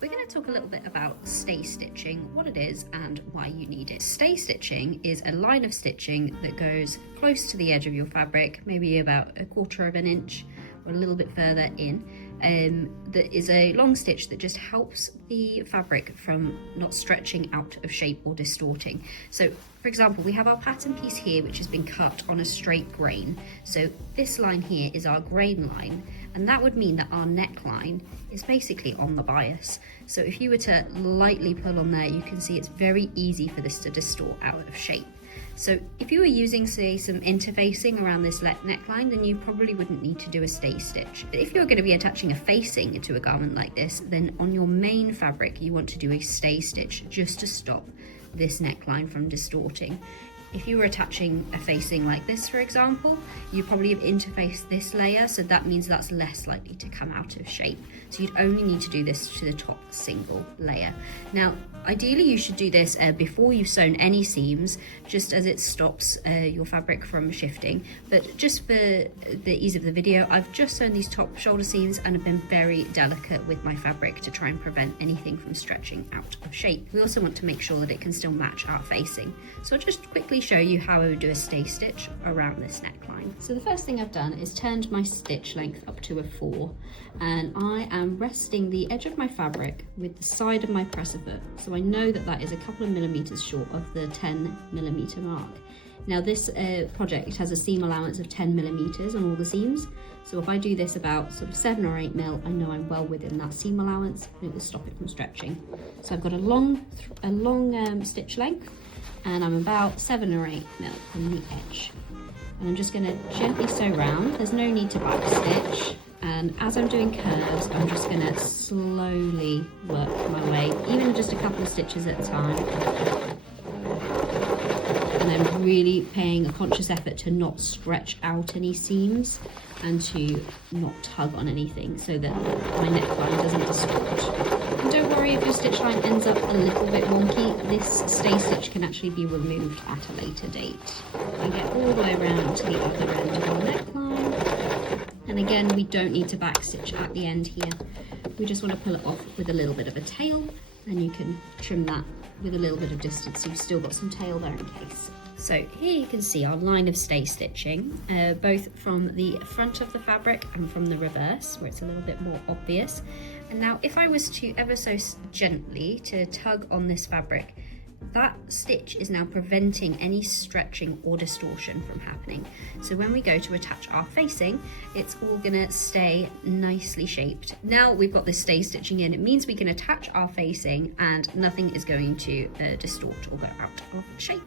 We're going to talk a little bit about stay stitching, what it is and why you need it. Stay stitching is a line of stitching that goes close to the edge of your fabric, maybe about 1/4 of an inch or a little bit further in. That is a long stitch that just helps the fabric from not stretching out of shape or distorting. So for example, we have our pattern piece here which has been cut on a straight grain. So this line here is our grain line, and that would mean that our neckline is basically on the bias. So if you were to lightly pull on there, you can see it's very easy for this to distort out of shape. So if you were using, say, some interfacing around this neckline, then you probably wouldn't need to do a stay stitch. But if you're going to be attaching a facing to a garment like this, then on your main fabric, you want to do a stay stitch just to stop this neckline from distorting. If you were attaching a facing like this, for example, you probably have interfaced this layer, so that means that's less likely to come out of shape. So you'd only need to do this to the top single layer. Now, ideally you should do this before you've sewn any seams, just as it stops your fabric from shifting. But just for the ease of the video, I've just sewn these top shoulder seams and have been very delicate with my fabric to try and prevent anything from stretching out of shape. We also want to make sure that it can still match our facing. So I'll just quickly show you how I would do a stay stitch around this neckline. So the first thing I've done is turned my stitch length up to a 4, and I am resting the edge of my fabric with the side of my presser foot, so I know that that is a couple of millimeters short of the 10mm mark. Now this project has a seam allowance of 10mm on all the seams, so if I do this about sort of 7 or 8 mil, I know I'm well within that seam allowance and it will stop it from stretching. So I've got a long stitch length, and I'm about 7 or 8 mil from the edge. And I'm just going to gently sew round. There's no need to back stitch. And as I'm doing curves, I'm just going to slowly work my way, even just a couple of stitches at a time. And I'm really paying a conscious effort to not stretch out any seams and to not tug on anything so that my neckline doesn't distort. And don't worry if your stitch line ends up a little bit wonky, this stay stitch can actually be removed at a later date. I get all the way around to the other end of the neckline. And again, we don't need to back stitch at the end here. We just want to pull it off with a little bit of a tail, and you can trim that with a little bit of distance so you've still got some tail there in case. So here you can see our line of stay stitching, both from the front of the fabric and from the reverse, where it's a little bit more obvious. And now if I was to ever so gently to tug on this fabric, that stitch is now preventing any stretching or distortion from happening. So when we go to attach our facing, it's all gonna stay nicely shaped. Now we've got this stay stitching in, it means we can attach our facing and nothing is going to distort or go out of shape.